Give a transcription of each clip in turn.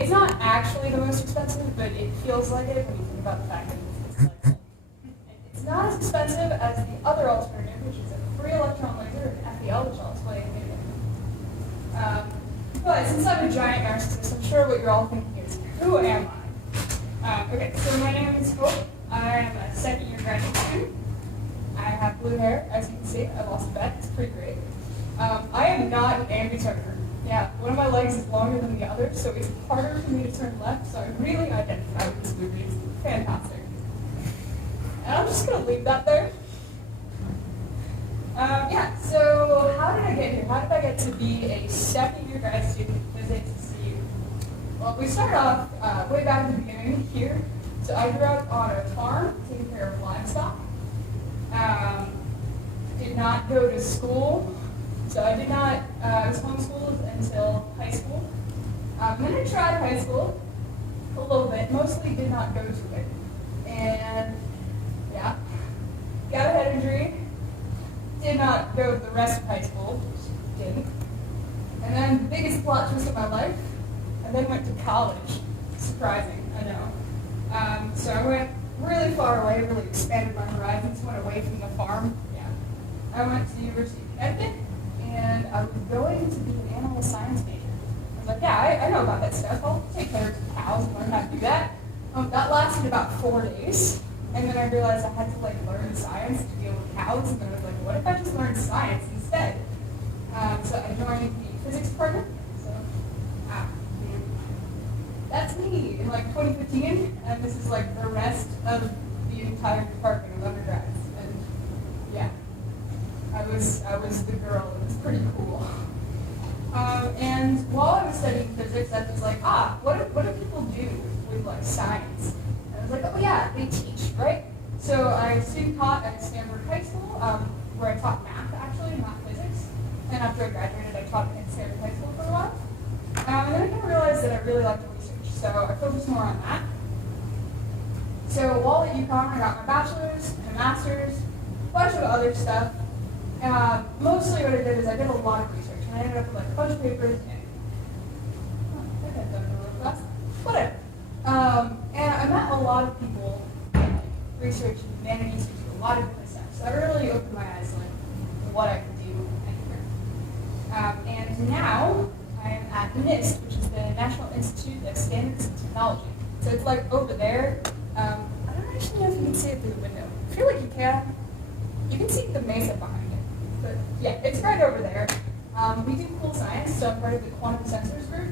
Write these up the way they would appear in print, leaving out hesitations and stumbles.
It's not actually the most expensive, but it feels like it when you think about the fact that it's like it's not as expensive as the other alternative, which is a free electron laser, an FEL, which I'll explain in a minute. But since I'm a giant narcissist, I'm sure what you're all thinking is, who am I? Okay, so my name is Hope. I am a second-year graduate student. I have blue hair, as you can see. I lost a bet. It's pretty great. I am not an ambi-turner. Yeah, one of my legs is longer than the other, so it's harder for me to turn left, so I really identify with this movie. It's fantastic. And I'm just going to leave that there. Yeah, so how did I get here? How did I get to be a second-year grad student in physics at CU? Well, we started off way back in the beginning here. So I grew up on a farm taking care of livestock. Did not go to school. So I did not, I was homeschooled until high school. Then I tried high school a little bit, mostly did not go to it. And yeah, got a head injury. Did not go the rest of high school, which didn't. And then the biggest plot twist of my life, I then went to college. Surprising, I know. So I went really far away, really expanded my horizons, went away from the farm. Yeah. I went to the University of Connecticut, and I was going to be an animal science major. I was like, yeah, I know about that stuff. I'll take care of cows and learn how to do that. That lasted about 4 days. And then I realized I had to learn science to deal with cows, and then I was like, what if I just learned science instead? So I joined the physics department. So, that's me in 2015, and this is the rest of the entire department of undergrads. And yeah, I was the girl. It was pretty cool. And while I was studying physics, I was like, what do people do with science? I was like, oh yeah, they teach, right? So I student taught at Stanford High School, where I taught math, actually, not physics. And after I graduated, I taught at Stanford High School for a while. And then I kind of realized that I really liked research, so I focused more on that. So while at UConn, I got my bachelor's, my master's, a bunch of other stuff. Mostly what I did is I did a lot of research, and I ended up with a bunch of papers, and I got done a little fast. Whatever. And I met a lot of people research humanities, who do a lot of different stuff. So that really opened my eyes to what I could do anywhere. And now I am at NIST, which is the National Institute of Standards and Technology. So it's over there. I don't actually know if you can see it through the window. I feel like you can. You can see the mesa behind it. But yeah, it's right over there. We do cool science, so I'm part of the quantum sensors group,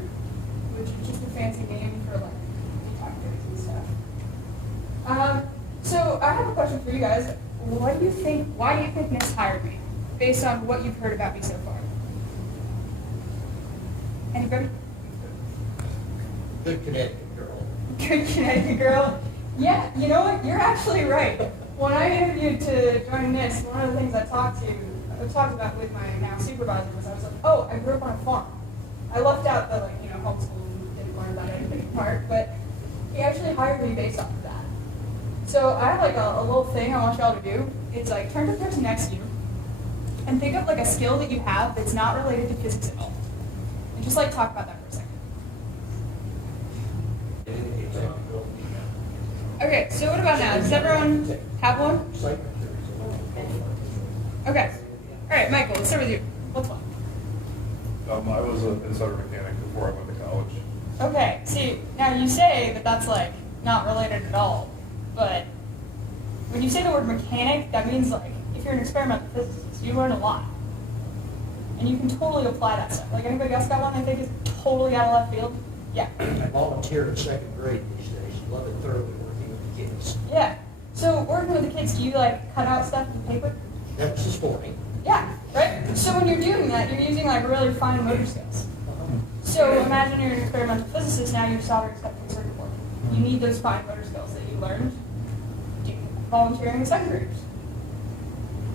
which is just a fancy name for detectors and stuff. So I have a question for you guys. Why do you think NIST hired me, based on what you've heard about me so far? Anybody? Good Connecticut girl. Good Connecticut girl. Yeah, you know what? You're actually right. When I interviewed to join NIST, one of the things I talked about with my now supervisor was I was like, oh, I grew up on a farm. I left out the homeschool and didn't learn about anything part, but he actually hired me based off of that. So I have a little thing I want y'all to do. It's turn to the person next to you and think of a skill that you have that's not related to physics at all. And just talk about that for a second. Okay, so what about now? Does everyone have one? Okay. All right, Michael, let's start with you. What's one? I was an insider mechanic before I went to college. Okay, see, now you say that that's not related at all, but when you say the word mechanic, that means if you're an experimental physicist, you learn a lot. And you can totally apply that stuff. Anybody else got one they think is totally out of left field? Yeah. I volunteer in second grade these days. Love it thoroughly working with the kids. Yeah. So working with the kids, do you cut out stuff with paper? That was this morning. Yeah, right? So when you're doing that, you're using really fine motor skills. So imagine you're an experimental physicist, now you're soldering stuff in circuit board. You need those fine motor skills that you learned volunteering in second graders.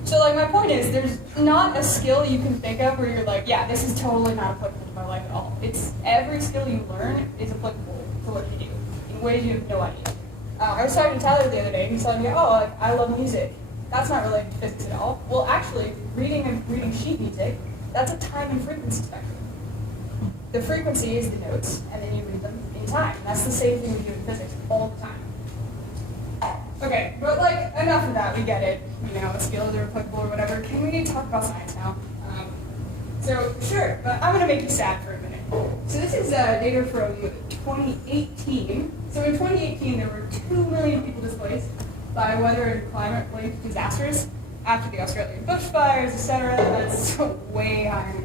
So my point is, there's not a skill you can think of where you're yeah, this is totally not applicable to my life at all. It's every skill you learn is applicable to what you do in ways you have no idea. I was talking to Tyler the other day, and he said, oh, I love music. That's not related to physics at all. Well, actually, reading sheet music, that's a time and frequency spectrum. The frequency is the notes, and then you read them in in time. That's the same thing we do in physics all the time. Okay, but like, enough of that, we get it. You know, skills are applicable or whatever. Can we talk about science now? So, sure, but I'm gonna make you sad for a minute. So this is data from 2018. So in 2018, there were 2 million people displaced by weather and climate-related disasters after the Australian bushfires, etc. That's way higher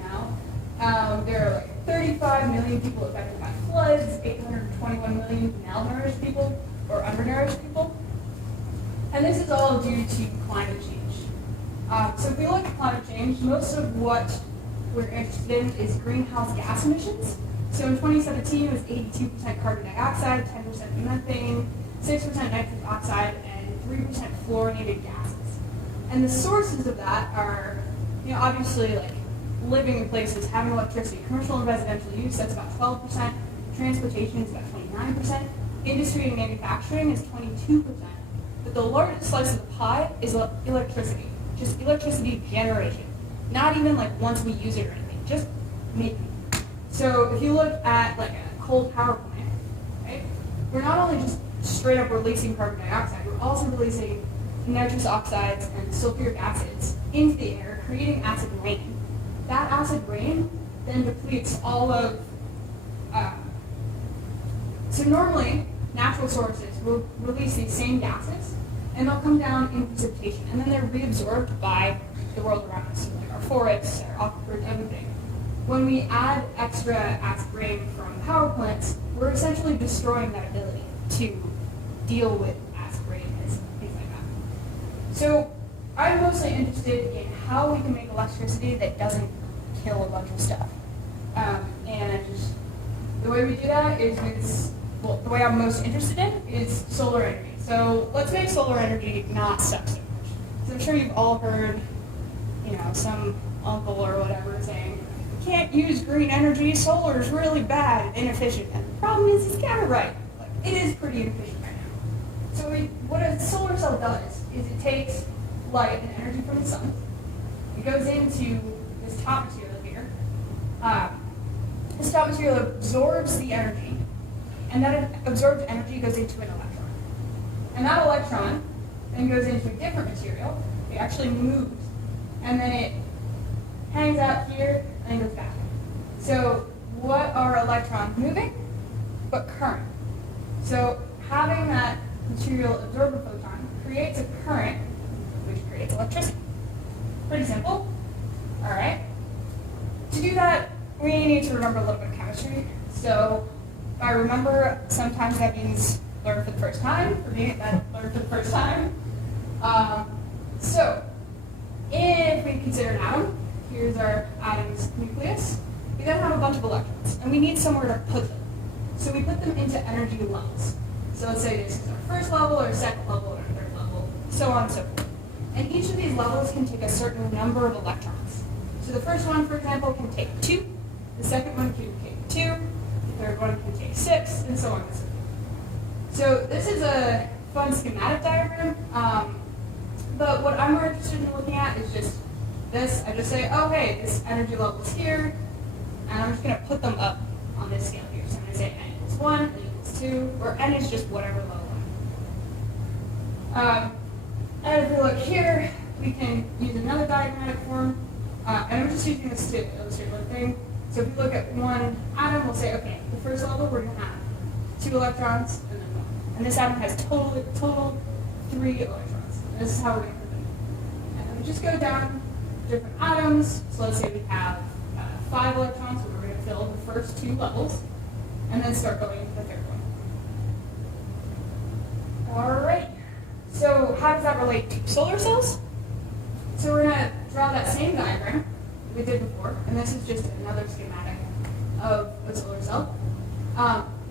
now. There are like 35 million people affected by floods, 821 million malnourished people or undernourished people. And this is all due to climate change. So if we look at climate change, most of what we're interested in is greenhouse gas emissions. So in 2017, it was 82% carbon dioxide, 10% methane, 6% nitrous oxide, and 3% fluorinated gases. And the sources of that are, you know, obviously like living in places, having electricity, commercial and residential use, that's about 12%, transportation is about 29%, industry and manufacturing is 22%. But the largest slice of the pie is electricity, just electricity generation. Not even like once we use it or anything, just making it. So if you look at like a coal power plant, right, we're not only just straight up releasing carbon dioxide, we're also releasing nitrous oxides and sulfuric acids into the air, creating acid rain. That acid rain then depletes all of, so normally natural sources will release these same gases and they'll come down in precipitation and then they're reabsorbed by the world around us, so like our forests, our aquifers, everything. When we add extra acid rain from power plants, we're essentially destroying that ability to deal with acid rain and things like that. So I'm mostly interested in how we can make electricity that doesn't kill a bunch of stuff. And the way we do that is with, the way I'm most interested in is solar energy. So let's make solar energy not suck so much. So I'm sure you've all heard, you know, some uncle or whatever saying, you can't use green energy, solar is really bad and inefficient. And the problem is he's kind of right. Like, it is pretty inefficient right now. So what a solar cell does is it takes light and energy from the sun. It goes into this top material here. This top material absorbs the energy, and that absorbed energy goes into an electron. And that electron then goes into a different material. It actually moves, and then it hangs out here and goes back. So what are electrons moving? But current. So having that material absorb a photon creates a current, which creates electricity. Pretty simple. All right. To do that, we need to remember a little bit of chemistry. So if I remember, sometimes that means learn for the first time. For me, that learn for the first time. So if we consider an atom, here's our atom's nucleus. We then have a bunch of electrons, and we need somewhere to put them. So we put them into energy levels. So let's say this is our first level, or second level, or third level, so on and so forth. And each of these levels can take a certain number of electrons. So the first one, for example, can take 2. The second one can take 2. The third one can take 6, and so on and so forth. So this is a fun schematic diagram. But what I'm more interested in looking at is just this. I just say, oh, hey, this energy level is here, and I'm just going to put them up on this scale here. So I'm going to say n equals 1, n equals 2, where n is just whatever level I'm at. And if we look here, we can use another diagrammatic form. And I'm just using this to illustrate one thing. So if we look at one atom, we'll say, okay, the first level, we're going to have 2 electrons and then 1. And this atom has total 3 electrons. And this is how we're going to put them. And then we just go down different atoms. So let's say we have 5 electrons, so we're going to fill the first 2 levels, and then start going into the third one. All right. So how does that relate to solar cells? So we're going to draw that same diagram we did before, and this is just another schematic of a solar cell.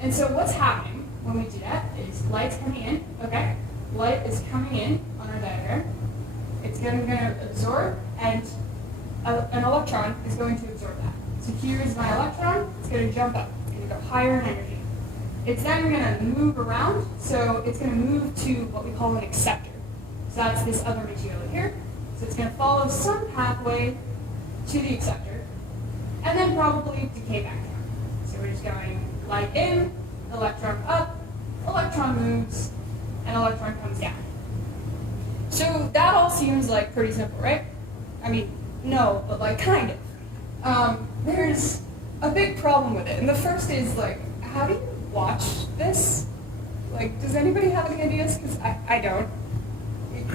And so what's happening when we do that is light's coming in, okay? Light is coming in on our diagram. It's going to absorb, and an electron is going to absorb that. So here is my electron. It's going to jump up. It's going to go higher in energy. It's then going to move around, so it's going to move to what we call an acceptor. So that's this other material here. So it's going to follow some pathway to the acceptor, and then probably decay back down. So we're just going light in, electron up, electron moves, and electron comes down. So that all seems like pretty simple, right? I mean, no, but like kind of. There's a big problem with it, and the first is like, how do you watch this? Like, does anybody have any ideas? Because I don't.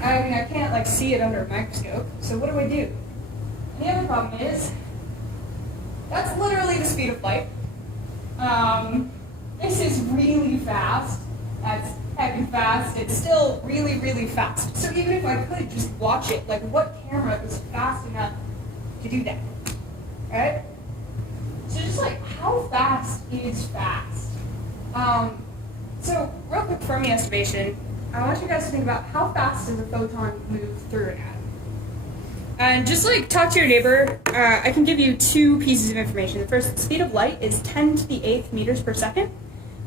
I mean, I can't like see it under a microscope, so what do I do? And the other problem is, that's literally the speed of light. This is really fast. That's heck fast. It's still really, really fast. So even if I could just watch it, like what camera is fast enough to do that? Right? So just like, how fast is fast? So real quick Fermi estimation, I want you guys to think about how fast does a photon move through an atom? And just like talk to your neighbor, I can give you two pieces of information. The first, the speed of light is 10 to the 8th meters per second.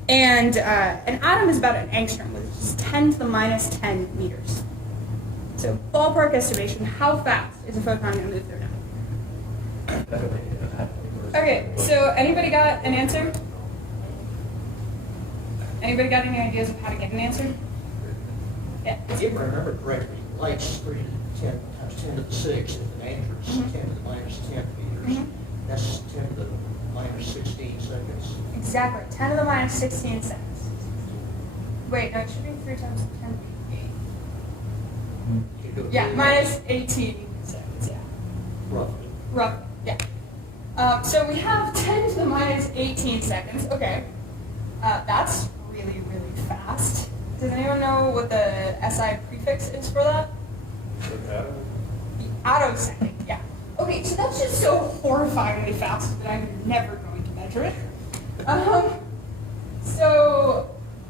And an atom is about an angstrom, which is 10 to the minus 10 meters. So ballpark estimation, how fast is a photon going to move through an atom? Okay, so anybody got an answer? Anybody got any ideas of how to get an answer? Yeah. If you remember correctly, light's 3 to 10 times 10 to the 6th, and an anchor is 10 to the minus 10 meters. That's 10 to the minus 16 seconds. Exactly, 10 to the minus 16 seconds. Wait, no, it should be 3 times 10 to the 8. You can do it Yeah, really minus 18 seconds, yeah. roughly. Roughly, yeah. So we have 10 to the minus 18 seconds. Okay, that's really, really fast. Does anyone know what the SI prefix is for that? The The attosecond, yeah. Okay, so that's just so horrifyingly fast that I'm never going to measure it. So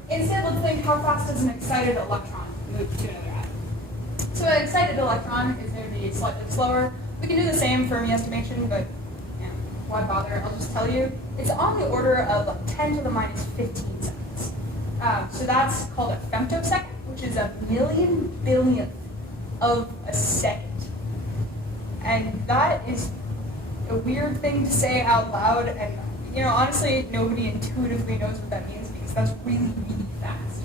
instead, let's think, how fast does an excited electron move to another atom? So an excited electron is going to be slightly slower. We can do the same Fermi estimation, but yeah, why bother? I'll just tell you. It's on the order of 10 to the minus 15 seconds. So that's called a femtosecond, which is a million billionth of a second. And that is a weird thing to say out loud, and you know, honestly, nobody intuitively knows what that means because that's really, really fast.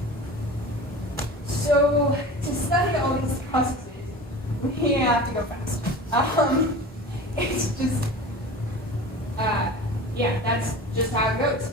So to study all these processes, we have to go fast. It's just, yeah, that's just how it goes.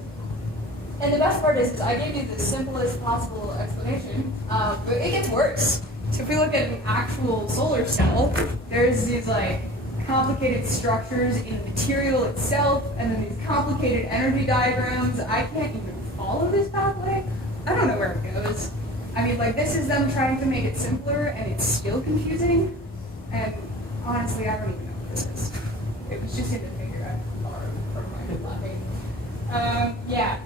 And the best part is I gave you the simplest possible explanation, but it gets worse. So if we look at an actual solar cell, there's these like complicated structures in the material itself, and then these complicated energy diagrams. I can't even follow this pathway. I don't know where it goes. I mean, like, this is them trying to make it simpler, and it's still confusing. And honestly, I don't even know what this is. It was just in the figure I borrowed from my laughing. Yeah,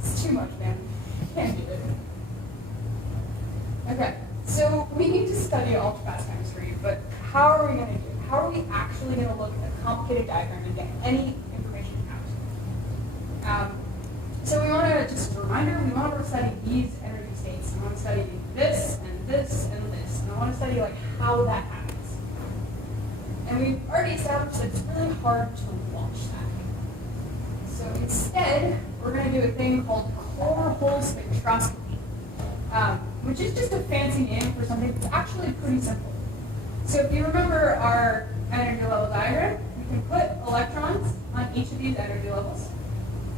it's too much, man. Can't do it. Okay, so we need to study ultrafast chemistry, but how are we going to do it? How are we actually going to look at a complicated diagram and get any information out? So we want to, just a reminder, we want to study these energy states. We want to study this, and this, and this. And I want to study like how that happens. And we've already established that it's really hard to watch that. So instead, we're going to do a thing called core hole spectroscopy, which is just a fancy name for something that's actually pretty simple. So if you remember our energy level diagram, we can put electrons on each of these energy levels.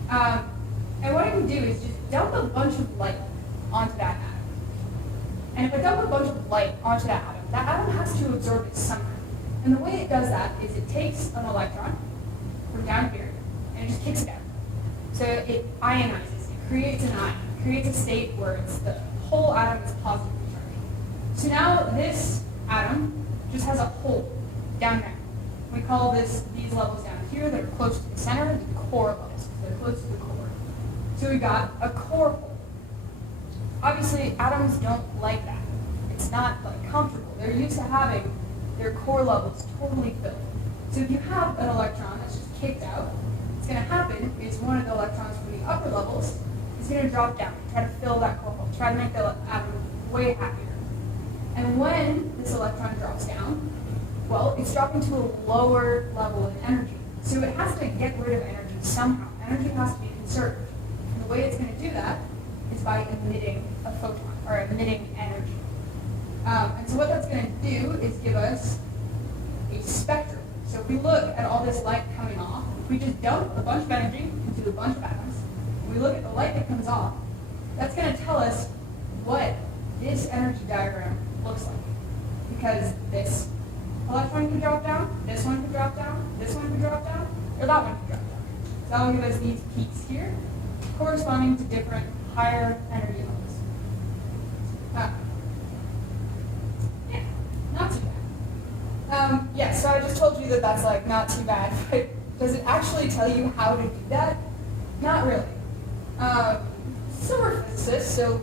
And what I can do is just dump a bunch of light onto that atom. And if I dump a bunch of light onto that atom has to absorb it somehow. And the way it does that is it takes an electron from down here and it just kicks it out. So it ionizes, it creates an ion, it creates a state where it's the whole atom is positively charged. So now this atom just has a hole down there. We call these levels down here that are close to the center, the core levels, because they're close to the core. So we got a core hole. Obviously, atoms don't like that. It's not like comfortable. They're used to having their core levels totally filled. So if you have an electron that's just kicked out, what's going to happen is one of the electrons from the upper levels is going to drop down, try to fill that core hole, try to make the atom way happier. And when this electron drops down, well, it's dropping to a lower level in energy. So it has to get rid of energy somehow. Energy has to be conserved. And the way it's going to do that is by emitting a photon, or emitting energy. And so what that's going to do is give us a spectrum. So if we look at all this light coming off, if we just dump a bunch of energy into a bunch of atoms, and we look at the light that comes off, that's going to tell us what this energy diagram looks like. Because this electron can drop down, this one can drop down, this one can drop down, or that one can drop down. So that will give us these peaks here, corresponding to different higher energy levels. Yeah, not too bad. Yeah, so I just told you that that's like not too bad, but does it actually tell you how to do that? Not really. Some are physicists, so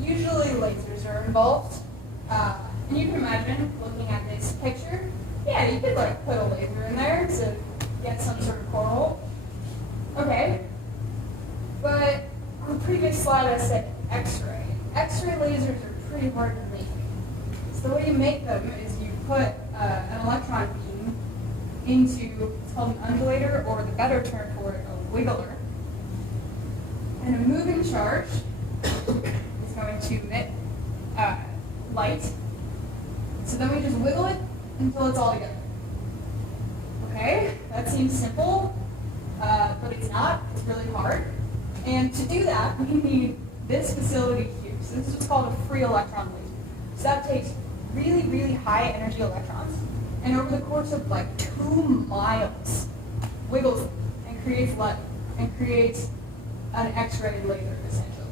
usually lasers are involved. And you can imagine looking at this picture, yeah, you could like put a laser in there to get some sort of core hole. Okay, but on the previous slide I said X-ray. X-ray lasers are pretty hard to make. So the way you make them is you put an electron beam into, it's called an undulator, or the better term for it, a wiggler. And a moving charge is going to emit light. So then we just wiggle it until it's all together. Okay, that seems simple, but it's not. It's really hard. And to do that, we need this facility here. So this is what's called a free electron laser. So that takes really, really high energy electrons, and over the course of like 2 miles, wiggles them and creates light, and creates an X-ray laser, essentially.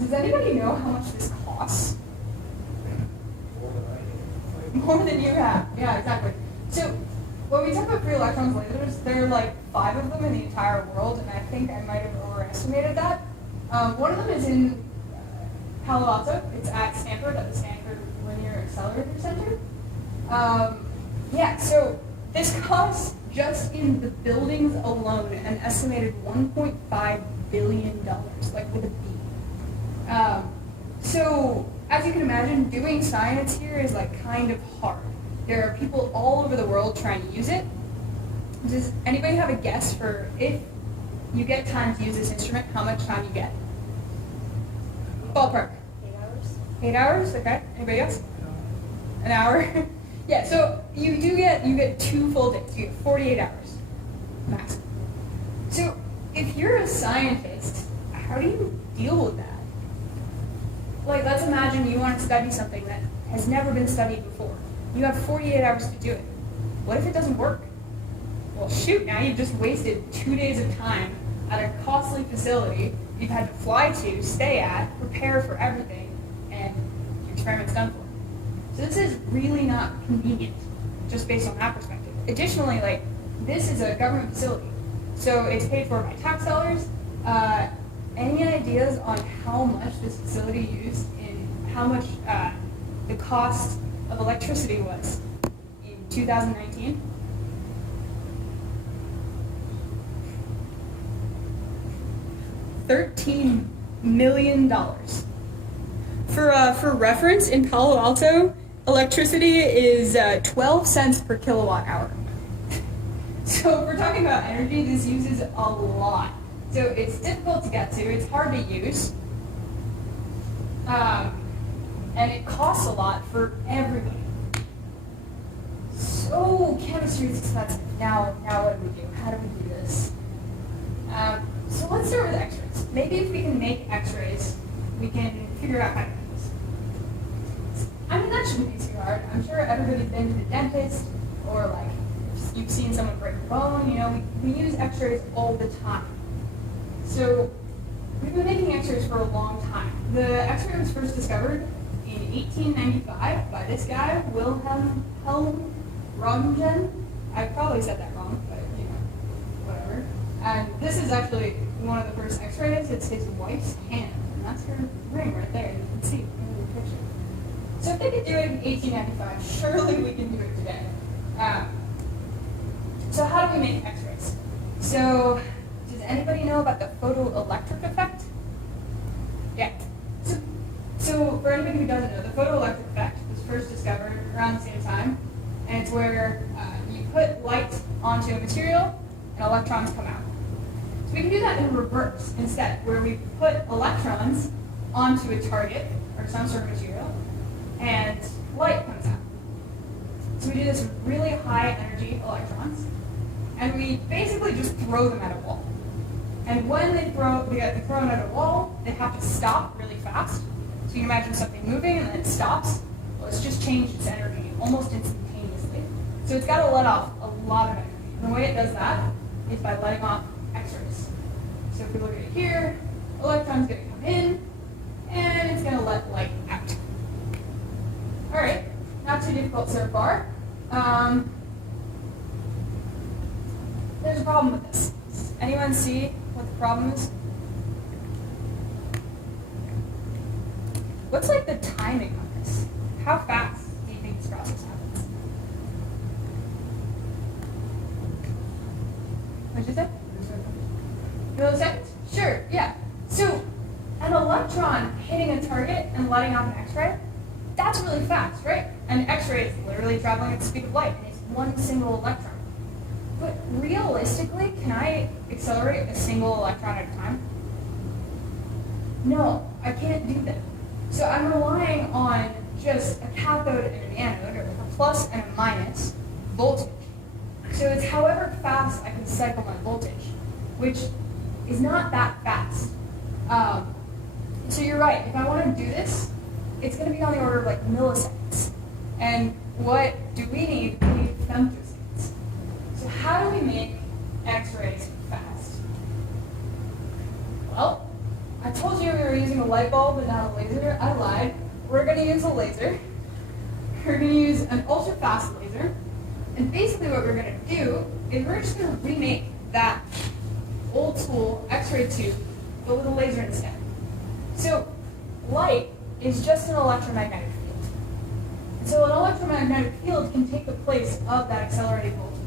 Does anybody know how much this costs? More than you have. Yeah, exactly. So when we talk about free electrons lasers, there are like 5 of them in the entire world, and I think I might have overestimated that. One of them is in Palo Alto. It's at Stanford, at the Stanford Linear Accelerator Center. Yeah, so this costs, just in the buildings alone, an estimated $1.5 billion, like with a B. So as you can imagine, doing science here is like kind of hard. There are people all over the world trying to use it. Does anybody have a guess for, if you get time to use this instrument, how much time you get? Ballpark. 8 hours. 8 hours? Okay. Anybody else? An hour? Yeah, so you get 2 full days. You get 48 hours max. So if you're a scientist, how do you deal with that? Like, let's imagine you want to study something that has never been studied before. You have 48 hours to do it. What if it doesn't work? Well, shoot, now you've just wasted 2 days of time at a costly facility you've had to fly to, stay at, prepare for everything, and your experiment's done for. So this is really not convenient, just based on that perspective. Additionally, like, this is a government facility, so it's paid for by tax dollars. Any ideas on how much this facility used, in how much the cost of electricity was in 2019? $13 million. For reference, in Palo Alto, electricity is 12 cents per kilowatt hour. So if we're talking about energy, this uses a lot. So it's difficult to get to, it's hard to use, and it costs a lot for everybody. So chemistry is expensive. Now what do we do? How do we do this? So let's start with X-rays. Maybe if we can make X-rays, we can figure out how to do this. I mean, that shouldn't be too hard. I'm sure everybody's been to the dentist, or like you've seen someone break a bone. You know, we use X-rays all the time. So we've been making X-rays for a long time. The X-ray was first discovered in 1895 by this guy, Wilhelm Röntgen. I probably said that wrong, but you know, whatever. And this is actually one of the first X-rays. It's his wife's hand, and that's her ring right there. You can see in the picture. So if they could do it in 1895, surely we can do it today. So how do we make X-rays? So does anybody know about the photoelectric effect? Yeah. So for anybody who doesn't know, the photoelectric effect was first discovered around the same time, and it's where you put light onto a material and electrons come out. So we can do that in reverse instead, where we put electrons onto a target or some sort of material, and light comes out. So we do this with really high energy electrons, and we basically just throw them at a wall. And when they get thrown at a wall, they have to stop really fast. So you can imagine something moving and then it stops. Well, it's just changed its energy almost instantaneously. So it's got to let off a lot of energy. And the way it does that is by letting off X-rays. So if we look at it here, electron's going to come in, and it's going to let light out. All right, not too difficult so far. There's a problem with this. Does anyone see what the problem is? What's like the timing on this? How fast do you think this process happens? What'd you say? Milliseconds? Sure, yeah. So an electron hitting a target and letting off an X-ray, that's really fast, right? An X-ray is literally traveling at the speed of light, and it's one single electron. But realistically, can I accelerate a single electron at a time? No, I can't do that. So I'm relying on just a cathode and an anode, or a plus and a minus, voltage. So it's however fast I can cycle my voltage, which is not that fast. So you're right, if I want to do this, it's going to be on the order of like milliseconds. And what do we need? We need femtoseconds. So how do we make X-rays fast? Well, I told you we were using a light bulb and not a laser. I lied. We're going to use a laser. We're going to use an ultrafast laser. And basically what we're going to do is we're just going to remake that old school X-ray tube, but with a laser instead. So light is just an electromagnetic field. And so an electromagnetic field can take the place of that accelerated voltage.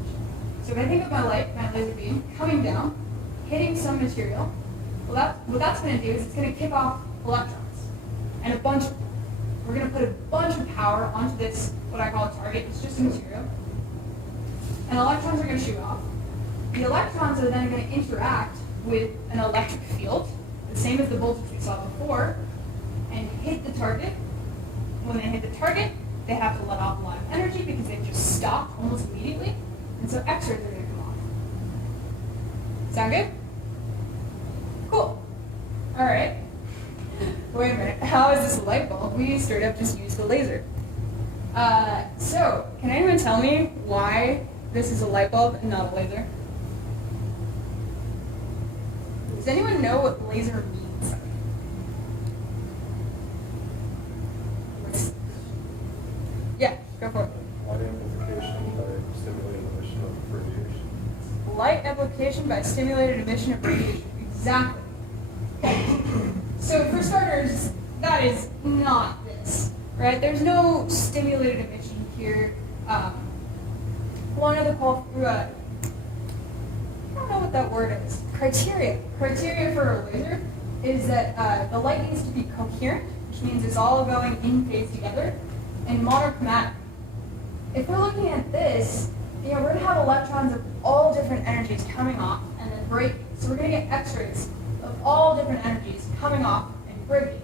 So if I think of my light, my laser beam, coming down, hitting some material, well, what that's going to do is it's going to kick off electrons, and a bunch of them. We're going to put a bunch of power onto this, what I call a target. It's just a material. And electrons are going to shoot off. The electrons are then going to interact with an electric field, the same as the voltage we saw before, and hit the target. When they hit the target, they have to let off a lot of energy because they've just stopped almost immediately. And so X-rays are going to come off. Sound good? Cool. All right. Wait a minute. How is this a light bulb? We straight up just used the laser. So, can anyone tell me why this is a light bulb and not a laser? Does anyone know what laser means? Yeah, go for it. Light amplification by stimulated emission of radiation. Light amplification by stimulated emission of radiation. Exactly. Okay. So for starters, that is not this, right? There's no stimulated emission here. One other call through I don't know what that word is. Criteria for a laser is that the light needs to be coherent, which means it's all going in phase together, and monochromatic. If we're looking at this, we're going to have electrons of all different energies coming off and then breaking. So we're going to get X-rays of all different energies coming off and breaking,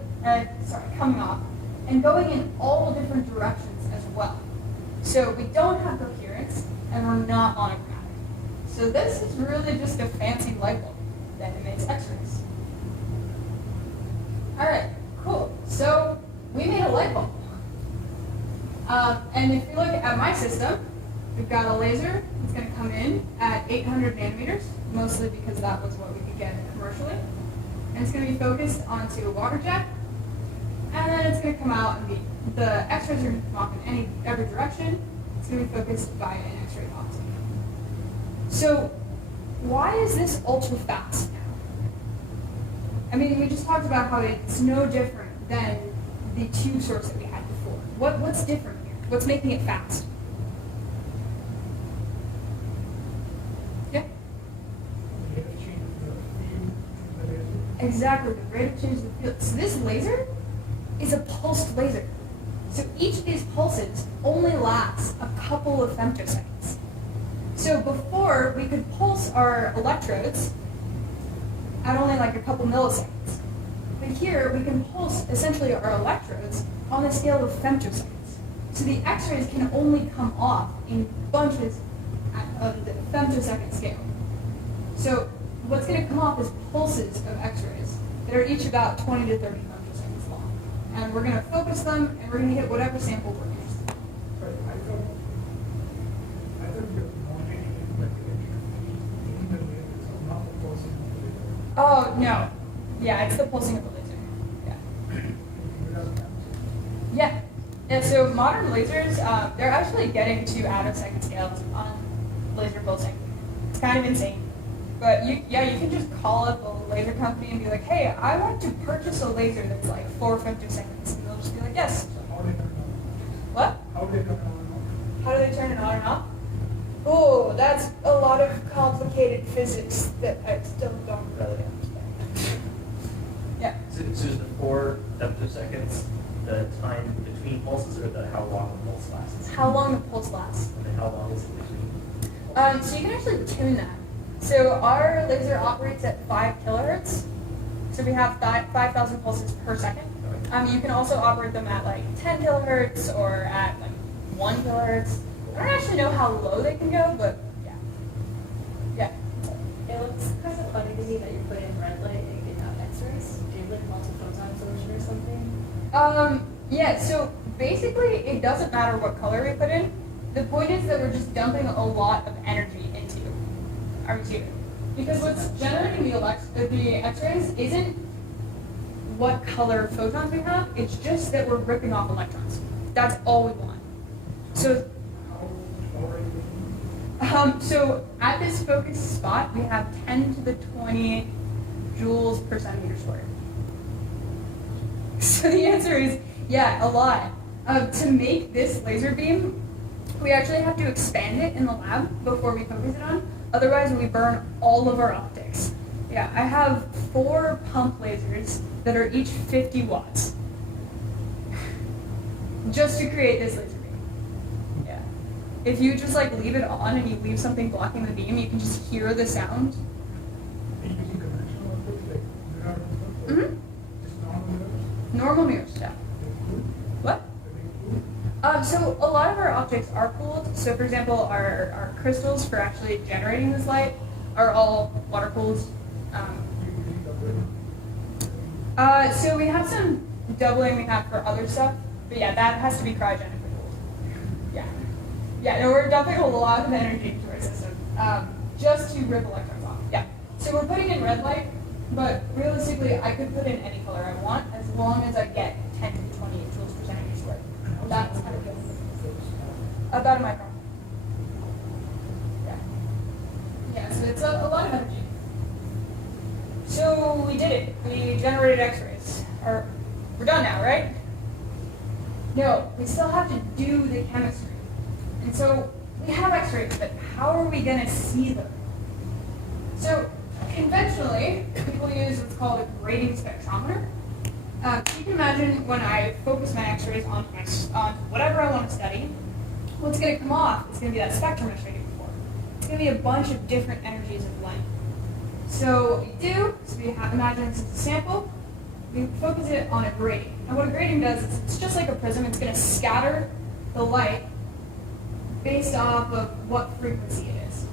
coming off and going in all different directions as well. So we don't have coherence and we're not monochromatic. So this is really just a fancy light bulb that emits X-rays. All right, cool. So we made a light bulb. And if you look at my system, we've got a laser. It's going to come in at 800 nanometers, mostly because that was what we could get commercially. And it's going to be focused onto a water jet. And then it's going to come out and the X-rays are going to come off in every direction. It's going to be focused by an X-ray optic. So why is this ultra fast now? I mean, we just talked about how it's no different than the tube source that we had before. What's different here? What's making it fast? Yeah? Exactly, the rate of change of the field. So this laser is a pulsed laser. So each of these pulses only lasts a couple of femtoseconds. So before, we could pulse our electrodes only like a couple milliseconds. But here, we can pulse essentially our electrodes on the scale of femtoseconds. So the X-rays can only come off in bunches of the femtosecond scale. So what's going to come off is pulses of X-rays that are each about 20 to 30 femtoseconds long. And we're going to focus them, and we're going to hit whatever sample we're interested in. But I thought you're modeling like in the layers, not the pulsing of the laser. Oh, no. Yeah, it's the pulsing of the laser. Yeah. Yeah, so modern lasers, they're actually getting to out-of-second scales on laser pulsing. It's kind of insane. But you can just call up a laser company and be like, hey, I want to purchase a laser that's like 4 femtoseconds. And they'll just be like, yes. So how do they turn it on? What? How do they turn it on? How do they turn it on and off? Oh, that's a lot of complicated physics that I still don't really understand. Yeah. So is the 4 femtoseconds the time between pulses, or how long the pulse lasts? How long the pulse lasts. And then how long is it between? So you can actually tune that. So our laser operates at 5 kilohertz. So we have 5,000 pulses per second. You can also operate them at like 10 kilohertz or at like 1 kilohertz. I don't actually know how low they can go, but yeah. Yeah. It looks kind of funny to me that you put in red light and get out X-rays. Do you have like multiphoton solution or something? Yeah, so basically it doesn't matter what color we put in. The point is that we're just dumping a lot of energy into our receiver. Because what's generating the X-rays isn't what color photons we have, it's just that we're ripping off electrons. That's all we want. So, so at this focus spot, we have 10 to the 20 joules per centimeter squared. So the answer is, yeah, a lot. To make this laser beam, we actually have to expand it in the lab before we focus it on. Otherwise, we burn all of our optics. Yeah, I have 4 pump lasers that are each 50 watts. Just to create this laser beam. Yeah. If you just like leave it on and you leave something blocking the beam, you can just hear the sound. Are you using conventional approach like mirror and stuff? Mm-hmm. Just normal mirrors? Normal mirrors, yeah. What? So a lot of our objects are cooled. So for example, our crystals for actually generating this light are all water cooled. So we have some doubling we have for other stuff, but yeah, that has to be cryogenically cooled. Yeah. Yeah, no, we're dumping a lot of energy into our system just to rip electrons off. Yeah. So we're putting in red light, but realistically, I could put in any color I want as long as I get 10 to 20 joules per centimeter squared. That's kind of good. About a micron. Yeah. Yeah, so it's a lot of energy. So we did it. We generated X-rays. We're done now, right? No, we still have to do the chemistry. And so we have X-rays, but how are we going to see them? So conventionally, people use what's called a grating spectrometer. You can imagine when I focus my X-rays on whatever I want to study, what's going to come off is going to be that spectrum I showed you before. It's going to be a bunch of different energies of light. So what we do is we imagine this is a sample, we focus it on a grating. And what a grating does is it's just like a prism, it's going to scatter the light based off of what frequency it is.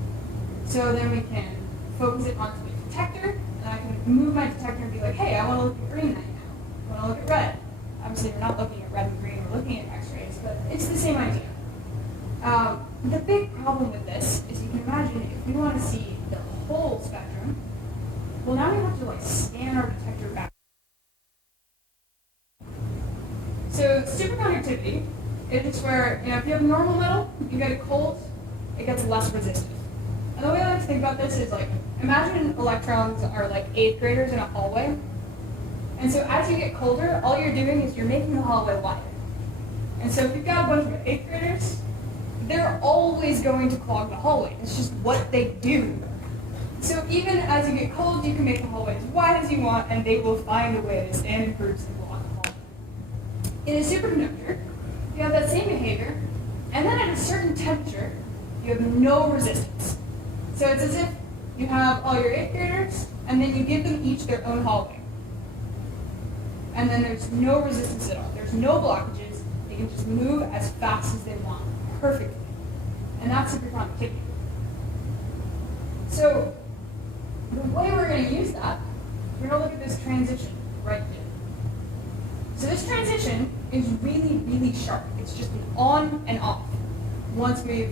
So then we can focus it onto a detector, and I can move my detector and be like, hey, I want to look at green light now. I want to look at red. Obviously, we're not looking at red and green, we're looking at X-rays, but it's the same idea. The big problem with this is you can imagine if we want to see the whole spectrum, well, now we have to like scan our detector back. So superconductivity is where, if you have normal metal, you get it cold, it gets less resistive. And the way I like to think about this is like, imagine electrons are like 8th graders in a hallway. And so as you get colder, all you're doing is you're making the hallway wider. And so if you've got a bunch of 8th graders, they're always going to clog the hallway. It's just what they do. So even as you get cold, you can make the hallway as wide as you want, and they will find a way to stand in groups and block the hallway. In a superconductor, you have that same behavior, and then at a certain temperature, you have no resistance. So it's as if you have all your 8th graders, and then you give them each their own hallway. And then there's no resistance at all. There's no blockages. They can just move as fast as they want, perfectly. And that's synchrotron activity. So the way we're going to use that, we're going to look at this transition right here. So this transition is really, really sharp. It's just an on and off. Once we're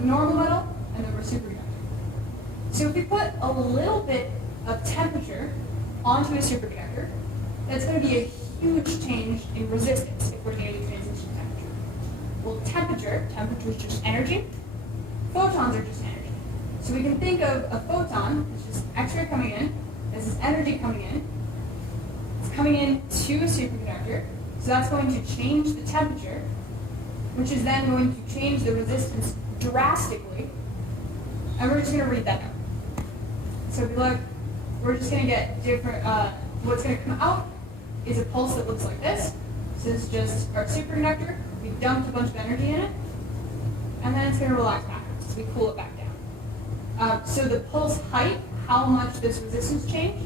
normal metal, and then we're superconductor. So if we put a little bit of temperature onto a superconductor, that's going to be a huge change in resistance if we're going to do transition temperature. Well, temperature is just energy. Photons are just energy. So we can think of a photon, it's just X-ray coming in, this is energy coming in. It's coming in to a superconductor, so that's going to change the temperature, which is then going to change the resistance drastically. And we're just going to read that out. So if you look, we're just going to get different, what's going to come out is a pulse that looks like this. So this is just our superconductor. We dumped a bunch of energy in it, and then it's going to relax backwards. So we cool it back down. So the pulse height, how much this resistance changed,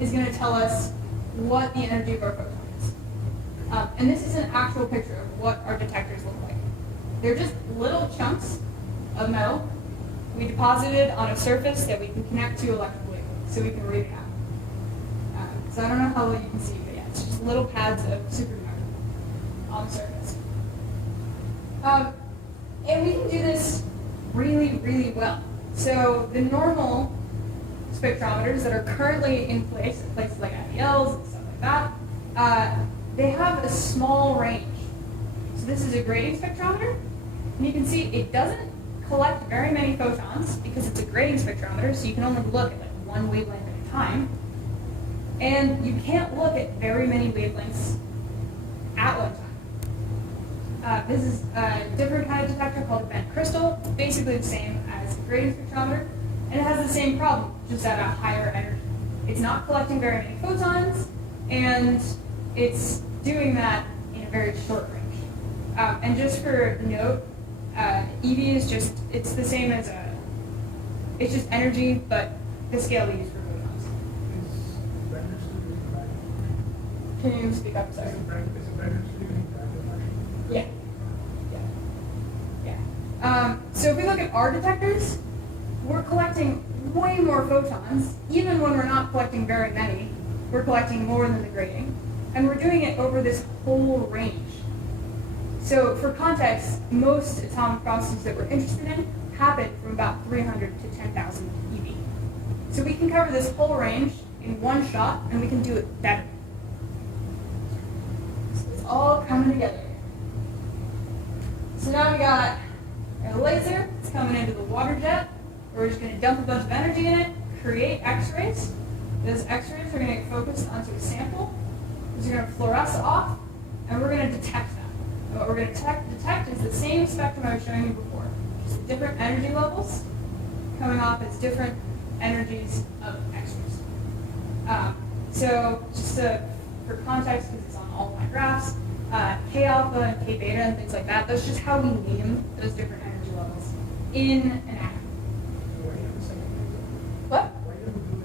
is going to tell us what the energy of our photon is. And this is an actual picture of what our detectors look like. They're just little chunks of metal we deposited on a surface that we can connect to electrically, so we can read it out. So I don't know how well you can see, but yeah, it's just little pads of superconductor on the surface. And we can do this really, really well. So the normal spectrometers that are currently in place, at places like IBLs and stuff like that, they have a small range. So this is a grating spectrometer, and you can see it doesn't collect very many photons because it's a grating spectrometer, so you can only look at like one wavelength at a time. And you can't look at very many wavelengths at one time. This is a different kind of detector called a bent crystal, basically the same as a grating spectrometer, and it has the same problem, just at a higher energy. It's not collecting very many photons, and it's doing that in a very short range. And just for note, EV is just, it's the same as it's just energy, but the scale we use for photons. Is better studying back? Can you speak up, sorry? Is it better studying back? Yeah. So if we look at our detectors, we're collecting way more photons. Even when we're not collecting very many, we're collecting more than the grating. And we're doing it over this whole range. So for context, most atomic processes that we're interested in happen from about 300 to 10,000 eV. So we can cover this whole range in one shot, and we can do it better. So it's all coming together. So now we got a laser. It's coming into the water jet. We're just going to dump a bunch of energy in it, create X-rays. Those X-rays are going to get focused onto a sample. Those are going to fluoresce off, and we're going to detect that. And what we're going to detect is the same spectrum I was showing you before, just different energy levels coming off as different energies of X-rays. So just for context, because it's on all my graphs, K alpha and K beta and things like that, that's just how we name those different energy levels in an atom. Why do you have the second laser? What? Why do you have the blue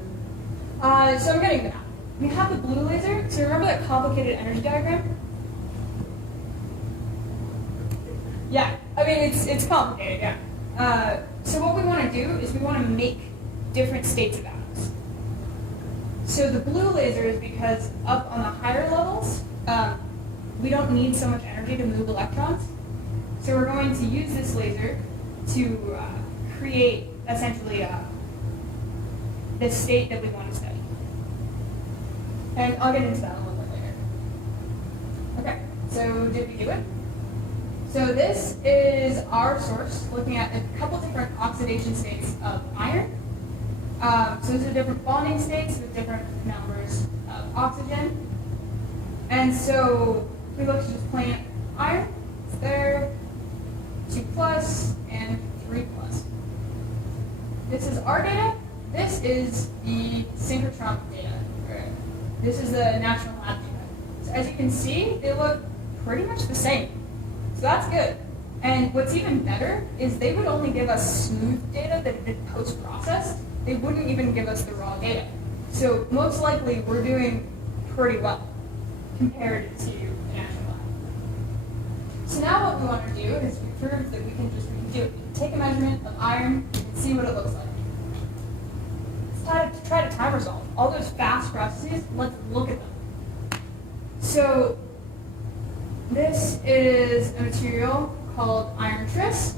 laser? So I'm getting that. We have the blue laser. So remember that complicated energy diagram? Yeah. I mean, it's complicated, yeah. So what we want to do is we want to make different states of atoms. So the blue laser is because up on the higher levels, we don't need so much energy to move electrons. So we're going to use this laser to create essentially the state that we want to study. And I'll get into that a little bit later. Okay, so did we do it? So this is our source, looking at a couple different oxidation states of iron. So these are different bonding states with different numbers of oxygen. And so we look to just plain iron. It's there, 2+ and 3+. This is our data. This is the synchrotron data. This is the national lab data. So as you can see, they look pretty much the same. So that's good. And what's even better is they would only give us smooth data that had been post-processed. They wouldn't even give us the raw data. So most likely we're doing pretty well compared to an actual lab. So now what we want to do is we prove that we can do it. We can take a measurement of iron and see what it looks like. Let's try to time resolve. All those fast processes, let's look at them. So this is a material called iron tris.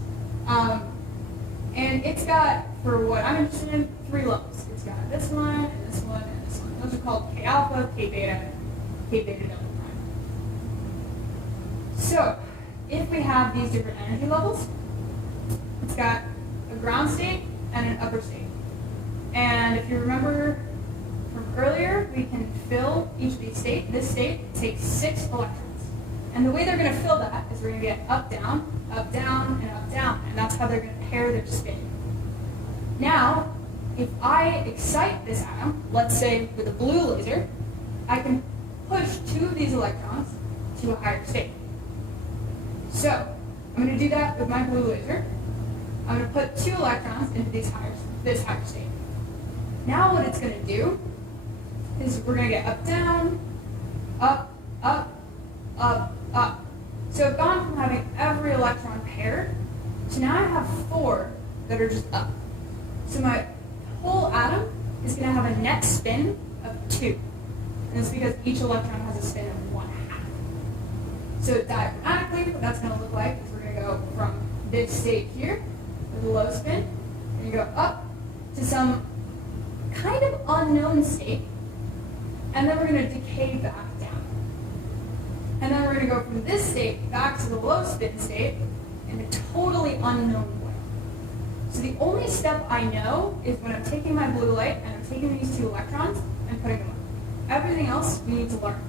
And it's got, for what I'm interested in, 3 levels. It's got this one, and this one, and this one. Those are called K alpha, K beta, K beta delta prime. So, if we have these different energy levels, it's got a ground state and an upper state. And if you remember from earlier, we can fill each of these states. This state takes 6 electrons. And the way they're going to fill that is we're going to get up, down, and up, down. And that's how they're going to pair their spin. Now, if I excite this atom, let's say with a blue laser, I can push 2 of these electrons to a higher state. So, I'm going to do that with my blue laser. I'm going to put 2 electrons into this higher state. Now what it's going to do is we're going to get up, down, up, up, up, up. So I've gone from having every electron paired to now I have 4 that are just up. So my whole atom is going to have a net spin of 2. And it's because each electron has a spin of 1/2. So diagrammatically, what that's going to look like is we're going to go from this state here with a low spin, and you go up to some kind of unknown state, and then we're going to decay back down. And then we're going to go from this state back to the low spin state in a totally unknown way. So the only step I know is when I'm taking my blue light and I'm taking these 2 electrons and putting them up. Everything else we need to learn.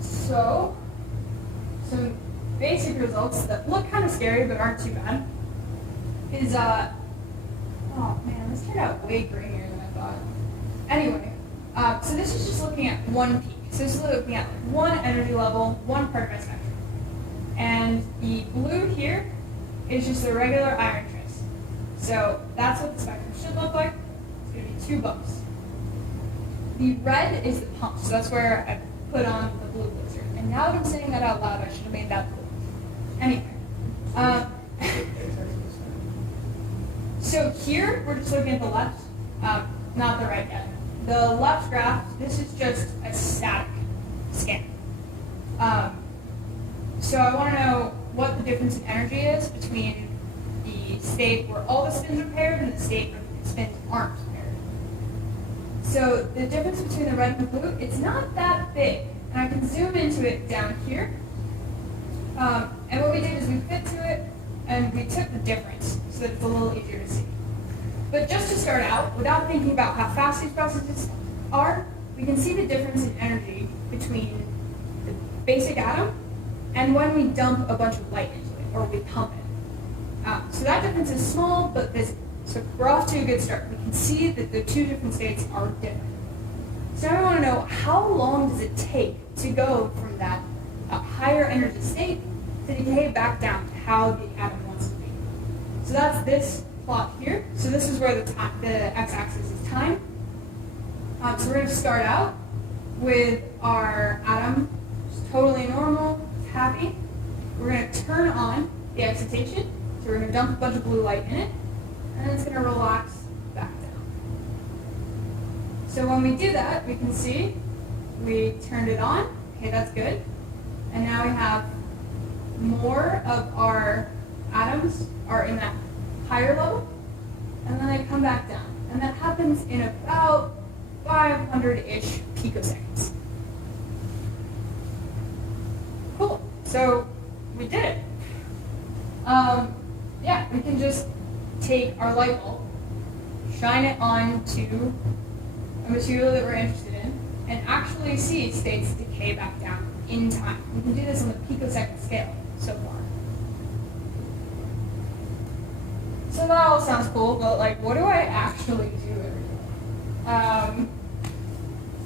So, some basic results that look kind of scary but aren't too bad is, oh man, this turned out way grainier than I thought. Anyway, so this is just looking at one peak. So this is looking at one energy level, one part of my spectrum. And the blue here is just a regular iron trace. So that's what the spectrum should look like. It's going to be 2 bumps. The red is the pump, so that's where I put on the blue laser. And now that I'm saying that out loud, I should have made that blue. Anyway. So here, we're just looking at the left, not the right yet. The left graph, this is just a static scan. So I want to know what the difference in energy is between the state where all the spins are paired and the state where the spins aren't paired. So the difference between the red and the blue, it's not that big. And I can zoom into it down here. And what we did is we fit to it and we took the difference so that it's a little easier to see. But just to start out, without thinking about how fast these processes are, we can see the difference in energy between the basic atom and when we dump a bunch of light into it, or we pump it. So that difference is small, but visible. So we're off to a good start. We can see that the 2 different states are different. So now I want to know, how long does it take to go from that higher energy state to decay back down to how the atom wants to be? So that's this plot here. So this is where the x-axis is time. So we're going to start out with our atom just totally normal, happy. We're going to turn on the excitation. So we're going to dump a bunch of blue light in it, and then it's going to relax back down. So when we do that, we can see we turned it on. Okay, that's good. And now we have more of our atoms are in that higher level, and then they come back down. And that happens in about 500-ish picoseconds. Cool. So we did it. Yeah, we can just take our light bulb, shine it onto a material that we're interested in, and actually see states decay back down in time. We can do this on the picosecond scale so far. So that all sounds cool, but like, what do I actually do every day?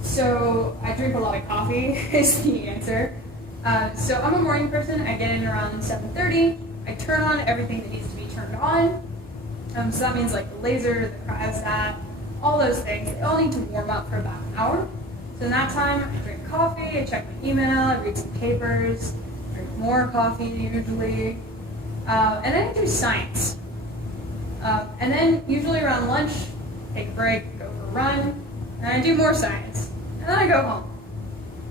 So I drink a lot of coffee is the answer. So I'm a morning person. I get in around 7:30. I turn on everything that needs to be turned on. So that means like the laser, the cryostat, all those things. They all need to warm up for about an hour. So in that time, I drink coffee, I check my email, I read some papers, drink more coffee usually, and then I do science. And then usually around lunch, take a break, go for a run, and I do more science. And then I go home.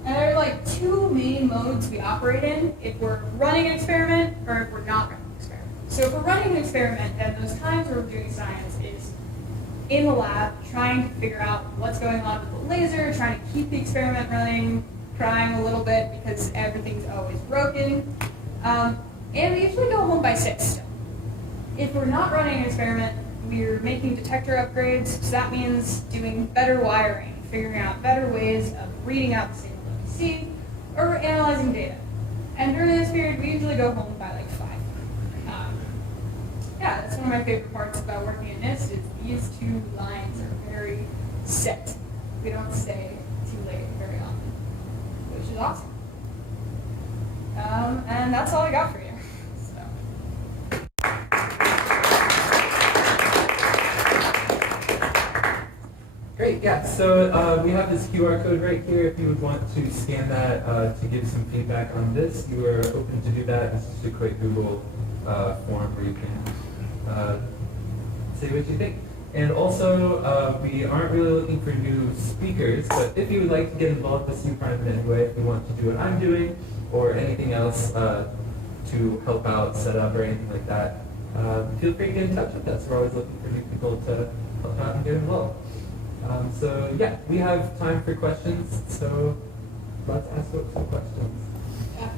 And there are like two main modes we operate in if we're running an experiment or if we're not running an experiment. So if we're running an experiment, then those times where we're doing science is in the lab, trying to figure out what's going on with the laser, trying to keep the experiment running, crying a little bit because everything's always broken. And we usually go home by 6 still. If we're not running an experiment, we're making detector upgrades, so that means doing better wiring, figuring out better ways of reading out the signal that we see, or analyzing data. And during this period, we usually go home by like 5. Yeah, that's one of my favorite parts about working in NIST is these 2 lines are very set. We don't stay too late very often, which is awesome. And that's all I got for you. Great, yeah, so we have this QR code right here. If you would want to scan that to give some feedback on this, you are open to do that. This is a quick Google form where you can say what you think. And also, we aren't really looking for new speakers, but if you would like to get involved with U Prime in any way, if you want to do what I'm doing, or anything else to help out, set up, or anything like that, feel free to get in touch with us. We're always looking for new people to help out and get involved. So yeah, we have time for questions, so let's ask folks some questions. Are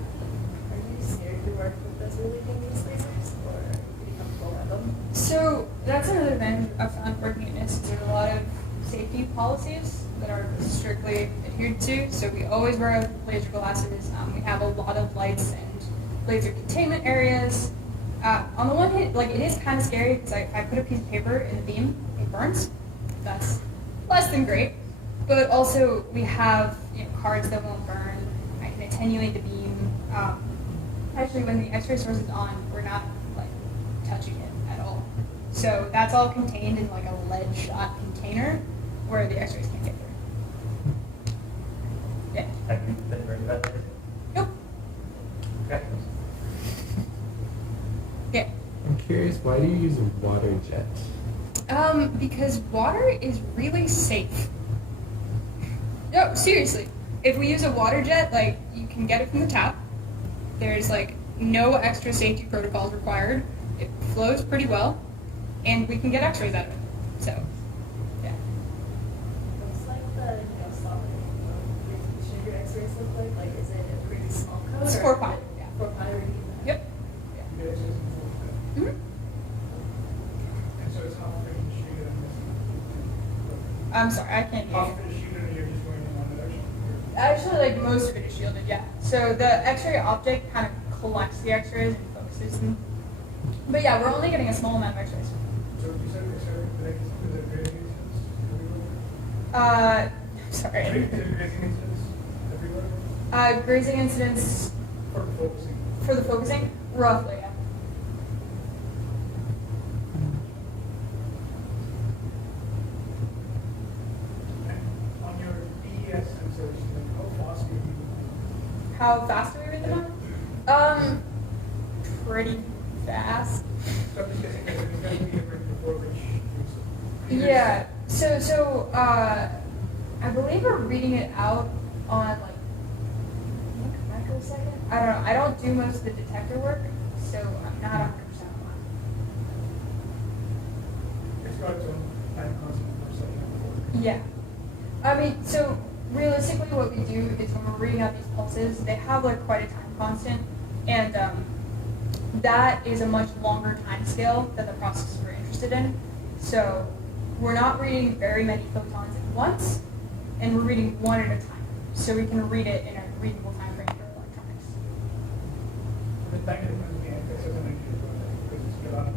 you scared to work with those really dangerous lasers, or are you comfortable with them? So that's another advantage I've found working at NIST is there are a lot of safety policies that are strictly adhered to. So we always wear laser glasses. We have a lot of lights and laser containment areas. On the one hand, like it is kind of scary because if I put a piece of paper in the beam, it burns. That's less than great. But also we have cards that won't burn. I can attenuate the beam. Actually, when the X-ray source is on, we're not like touching it at all. So that's all contained in like a lead shot container where the X-rays can't get through. Yeah. Have you been worried about that? Nope. Okay. Yeah. I'm curious, why do you use a water jet? Because water is really safe. No, seriously. If we use a water jet, like, you can get it from the tap. There's, like, no extra safety protocols required. It flows pretty well. And we can get x-rays out of it. So, yeah. What's like the solid should your X-rays look like? Like, is it a pretty small code? It's or 4 pi. Yeah. 4 pi or Yep. You guys just move that. Mm-hmm. And so it's half frame shooter and this. I'm sorry, I can't hear you. Half frame shooter and you're just going in one direction? Actually, like, most of it is shielded, yeah. So the x-ray optic kind of collects the x-rays and focuses them. But yeah, we're only getting a small amount of x-rays. So you said it's like the grazing incidents everywhere? Sorry. Is it grazing incidents everywhere? Grazing incidents For focusing? for the focusing, roughly, yeah. And on your DES sensors, like how fast do you read them? How fast do we read them out? Pretty fast. So I'm just guessing that it's going to be different before which use it. Yeah. So I believe we're reading it out on like microsecond. I don't know. I don't do most of the detector work, so I'm not 100% on It's got its own time constant per second. that. Yeah. I mean, so realistically, what we do is when we're reading out these pulses, they have like quite a time constant, and that is a much longer time scale than the process we're interested in. So we're not reading very many photons at once, and we're reading one at a time. So we can read it in a reasonable time frame for electronics. The time difference in the access energy is what, because it's galvanic.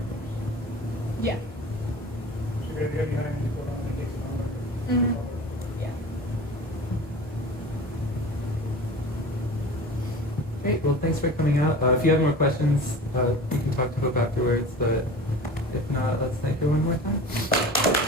Yeah. So you're really behind the photon, it takes longer. Mhm. Yeah. Great, well thanks for coming out. If you have more questions, you can talk to Hope afterwards, but if not, let's thank her one more time.